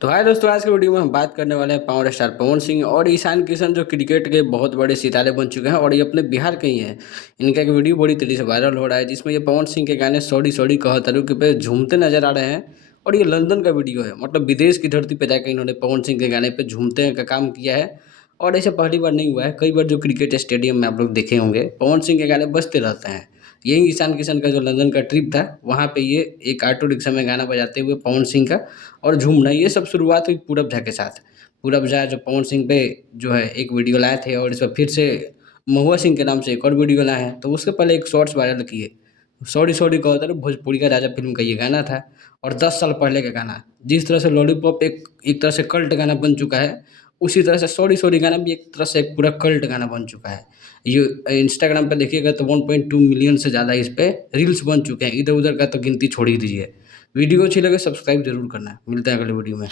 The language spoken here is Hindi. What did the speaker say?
तो हाय दोस्तों, आज की वीडियो में हम बात करने वाले हैं पावर स्टार पवन सिंह और ईशान किशन, जो क्रिकेट के बहुत बड़े सितारे बन चुके हैं और ये अपने बिहार के ही हैं। इनका एक वीडियो बड़ी तेज़ी से वायरल हो रहा है, जिसमें ये पवन सिंह के गाने सॉरी सॉरी कहतरू के पे झूमते नजर आ रहे हैं। और ये लंदन का वीडियो है, मतलब विदेश की धरती पर जाकर इन्होंने पवन सिंह के गाने पे झूमते का काम किया है। और ऐसे पहली बार नहीं हुआ है, कई बार जो क्रिकेट स्टेडियम में आप लोग देखे होंगे पवन सिंह के गाने बजते रहते हैं। यही ईशान किशन का जो लंदन का ट्रिप था, वहाँ पे ये एक ऑटो रिक्शा में गाना बजाते हुए पवन सिंह का और झूमना, ये सब शुरुआत हुई पूरब झा के साथ। पूरब झा जो पवन सिंह पे जो है एक वीडियो लाए थे, और इस पर फिर से महुआ सिंह के नाम से एक और वीडियो लाए हैं। तो उसके पहले एक शॉर्ट्स वायरल किए, सॉरी सॉरी कहते हैं, भोजपुरी का राजा फिल्म का ये गाना था। और 10 साल पहले का गाना, जिस तरह से लॉलीपॉप एक एक तरह से कल्ट गाना बन चुका है, उसी तरह से सॉरी सॉरी गाना भी एक तरह से एक पूरा कल्ट गाना बन चुका है। ये इंस्टाग्राम पे देखिएगा तो 1.2 मिलियन से ज़्यादा इस पे रील्स बन चुके हैं। इधर उधर का तो गिनती छोड़ ही दीजिए। वीडियो अच्छी लगे सब्सक्राइब जरूर करना। मिलते हैं अगले वीडियो में।